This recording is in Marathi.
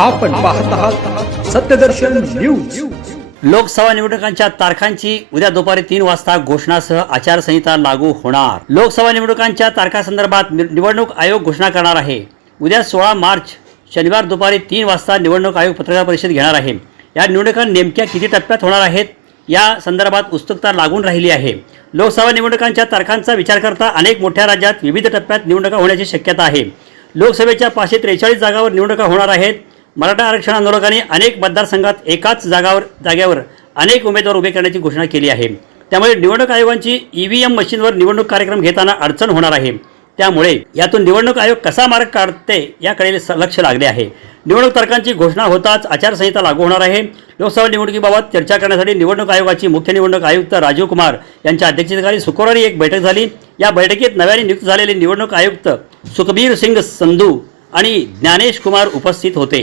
आपण पाहत आहात सत्यदर्शन न्यूज। लोकसभा निवडणुकांच्या तारखांची उद्या दुपारी 3 वाजता घोषणासह आचारसंहिता लागू होणार। लोकसभा निवडणुकांच्या तारखांसंदर्भात निवडणूक आयोग घोषणा करणार आहे। उद्या 16 मार्च शनिवार दुपारी 3 वाजता निवडणूक आयोग पत्रकार परिषद घेणार आहे। या निवडणुका नेमक्या किती टप्प्यात होणार आहेत या संदर्भात उत्सुकता लागून राहिली आहे। लोकसभा निवडणुकांच्या तारखांचा विचार करता अनेक मोठ्या राज्यात विविध टप्प्यात निवडणुका होण्याची शक्यता आहे। लोकसभेच्या 543 जागांवर निवडणुका होणार आहेत। मराठा आरक्षण आंदोलकांनी अनेक मतदारसंघात एकाच जागेवर अनेक उमेदवार उभे करण्याची घोषणा केली आहे। त्यामुळे निवडणूक आयोगाची ईव्हीएम मशीनवर निवडणूक कार्यक्रम घेताना अडचण होणार आहे। त्यामुळे यातून निवडणूक आयोग कसा मार्ग काढते याकडे लक्ष लागले आहे। निवडणूक तारखांची घोषणा होताच आचारसंहिता लागू होणार आहे। लोकसभा निवडणुकीबाबत चर्चा करण्यासाठी निवडणूक आयोगाची मुख्य निवडणूक आयुक्त राजीव कुमार यांच्या अध्यक्षतेखाली शुक्रवारी एक बैठक झाली। या बैठकीत नव्याने नियुक्त झालेले निवडणूक आयुक्त सुखबीर सिंग संधू आणि ज्ञानेश कुमार उपस्थित होते।